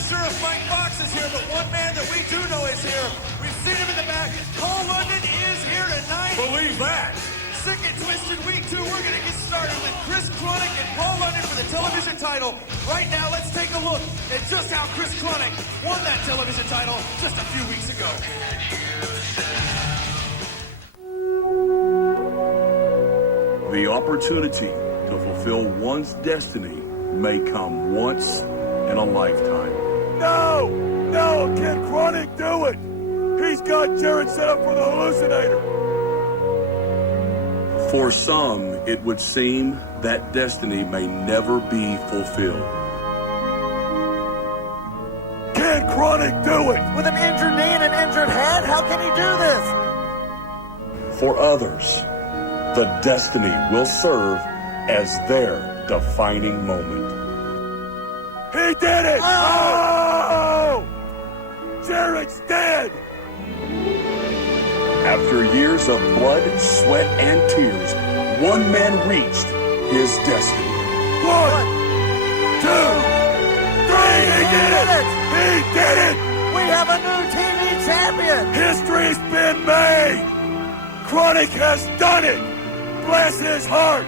sure if Mike Fox is here, but one man that we do know is here. We've seen him in the back. Paul London is here tonight. Believe that. Sick and Twisted Week 2. We're going to get started with Chris Chronic and Paul London for the television title. Right now, let's take a look at just how Chris Chronic won that television title just a few weeks ago. The opportunity to fulfill one's destiny may come once in a lifetime. No, can Chronic do it? He's got Jared set up for the hallucinator. For some, it would seem that destiny may never be fulfilled. Can Chronic do it? With an injured knee and an injured head, how can he do this? For others, the destiny will serve as their defining moment. He did it! Oh! Jared's dead! After years of blood, sweat, and tears, one man reached his destiny. 1, 2, 3! He did it! He did it! We have a new TV champion! History's been made! Chronic has done it! Bless his heart!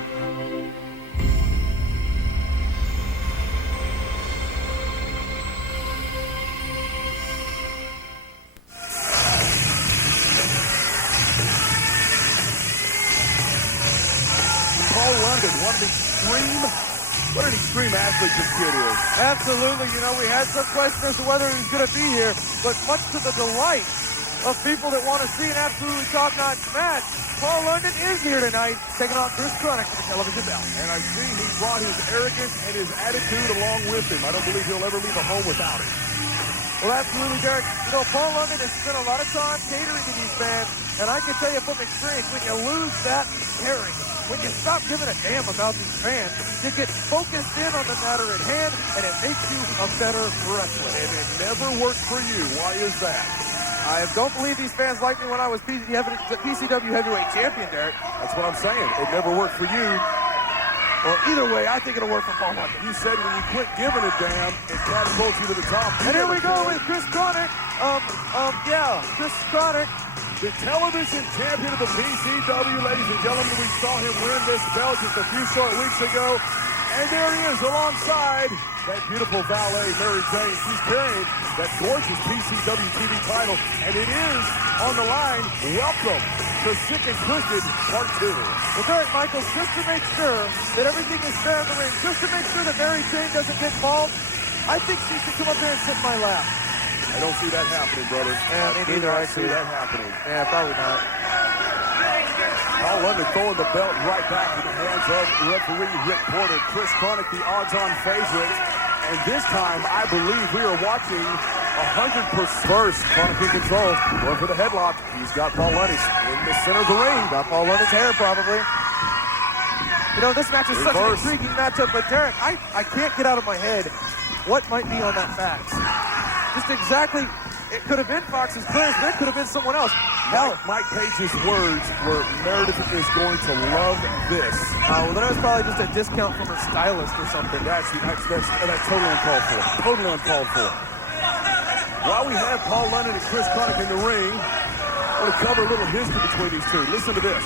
Paul London, what an extreme athlete this kid is. Absolutely. You know, we had some question as to whether he's going to be here, but much to the delight of people that want to see an absolutely top-notch match, Paul London is here tonight, taking on Chris Chronic for the television belt. And I see he brought his arrogance and his attitude along with him. I don't believe he'll ever leave a home without it. Well, absolutely, Derek. You know, Paul London has spent a lot of time catering to these fans, and I can tell you from experience, when you lose that caring, when you stop giving a damn about these fans, you get focused in on the matter at hand, and it makes you a better wrestler. And it never worked for you. Why is that? I don't believe these fans like me when I was PCW Heavyweight Champion, Derek. That's what I'm saying. It never worked for you. Well, either way, I think it'll work for Paul London. You said when you quit giving a damn, it catapults you to the top. And here we go with Chris Chronic. Chris Chronic. The television champion of the PCW, ladies and gentlemen. We saw him win this belt just a few short weeks ago. And there he is alongside that beautiful valet, Mary Jane. She's carrying that gorgeous PCW TV title. And it is on the line. Welcome to Sick and Twistid Part 2. Well, Derek Michaels, just to make sure that everything is fair in the ring, just to make sure that Mary Jane doesn't get involved, I think she should come up there and sit in my lap. I don't see that happening, brother. Yeah, me neither. I see that happening. Yeah, probably not. Paul London throwing the belt right back in the hands of referee Rick Porter. Chris Chronic, the odds-on favorite. And this time, I believe we are watching 100% first. Chronic in control. Going for the headlock. He's got Paul London in the center of the ring. Got Paul London's hair, probably. You know, this match is such an intriguing matchup, but Derek, I can't get out of my head what might be on that fax. Just exactly, it could have been Fox's clearance, but it could have been someone else. Hell, Mike Page's words were, Meredith is going to love this. Well, that was probably just a discount from her stylist or something. That's totally uncalled for. Totally uncalled for. While we have Paul London and Chris Chronic in the ring, I want to cover a little history between these two. Listen to this.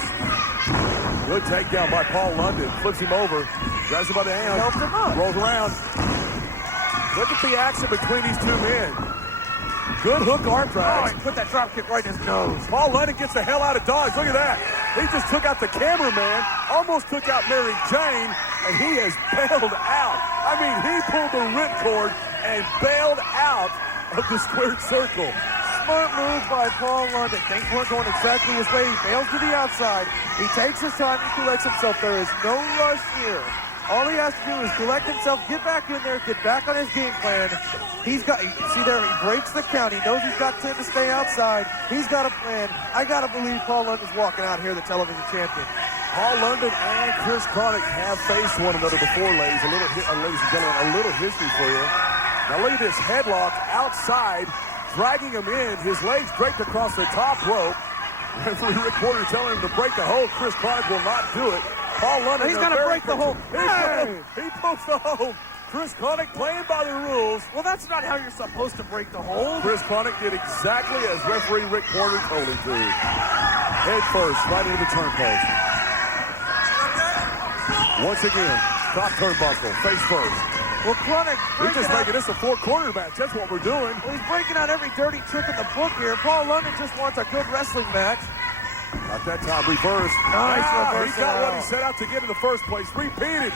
Good takedown by Paul London. Flips him over. Grabs him by the hand. Helped him up. Rolls around. Look at the action between these two men. Good hook arm drag. Oh, he put that drop kick right in his nose. Paul London gets the hell out of Dodge. Look at that. He just took out the cameraman, almost took out Mary Jane, and he has bailed out. I mean, he pulled the ripcord and bailed out of the squared circle. Smart move by Paul London. Things weren't going exactly his way. He bails to the outside. He takes his time. He collects himself. There is no rush here. All he has to do is collect himself, get back in there, get back on his game plan. He's got, see there, he breaks the count. He knows he's got 10 to stay outside. He's got a plan. I got to believe Paul London's walking out here, the television champion. Paul London and Chris Chronic have faced one another before, ladies and gentlemen. A little history for you. Now look at this headlock outside, dragging him in. His legs draped across the top rope. Referee Rick Porter telling him to break the hold. Chris Chronic will not do it. Paul London, he's going to break the hold. He pokes the hold. Chris Chronic playing by the rules. Well, that's not how you're supposed to break the hold. Chris Chronic did exactly as referee Rick Porter told him to. Head first, right into the turnpost. Once again, top turnbuckle, face first. Well, Chronic, We're just making this a four-corner match. That's what we're doing. well, he's breaking out every dirty trick in the book here. Paul London just wants a good wrestling match. At that time, reverse. Nice reverse. He got what he set out to get in the first place. Repeated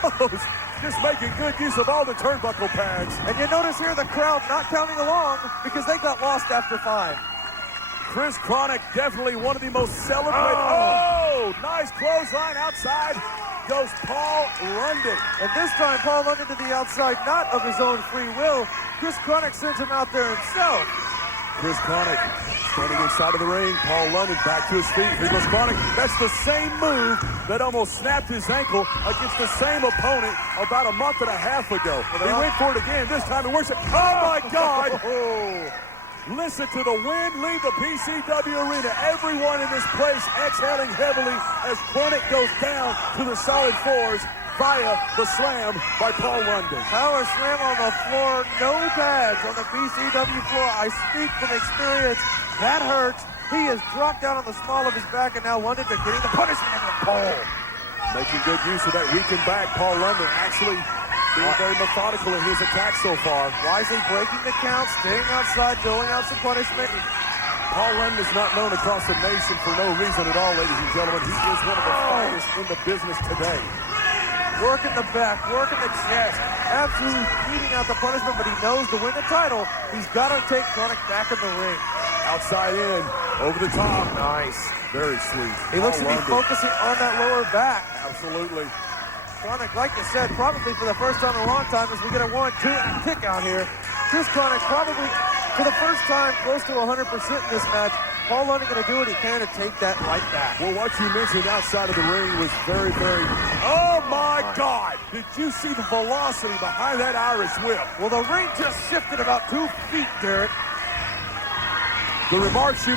blows. Just making good use of all the turnbuckle pads. And you notice here the crowd not counting along because they got lost after 5. Chris Chronic, definitely one of the most celebrated. Oh, nice clothesline outside. Goes Paul London. And this time, Paul London to the outside, not of his own free will. Chris Chronic sends him out there himself. Chris Chronic standing inside of the ring. Paul London back to his feet. Here goes Chronic. That's the same move that almost snapped his ankle against the same opponent about a month and a half ago. He went for it again. This time it works. Oh, my God. Listen to the wind leave the PCW arena. Everyone in this place exhaling heavily as Chronic goes down to the solid floors via the slam by Paul London. Power slam on the floor, no pads on the PCW floor. I speak from experience. That hurts. He is dropped down on the small of his back, and now London getting the punishment in the pole. Making good use of that weakened back. Paul London actually being very methodical in his attack so far. Wisely breaking the count, staying outside, doling out some punishment. Paul London is not known across the nation for no reason at all, ladies and gentlemen. He is one of the finest in the business today. Working the back, working the chest. Absolutely beating out the punishment, but he knows to win the title, he's got to take Chronic back in the ring. Outside in, over the top. Nice. Very sweet. He looks to be focusing on that lower back. Absolutely. Chronic, like you said, probably for the first time in a long time as we get a 1-2 kick out here. Chris Chronic probably, for the first time, close to 100% in this match. Paul London going to do what he can to take that right back. Well, what you mentioned outside of the ring was very, very... Oh, my God! Did you see the velocity behind that Irish whip? Well, the ring just shifted about 2 feet, Derek. The remarks you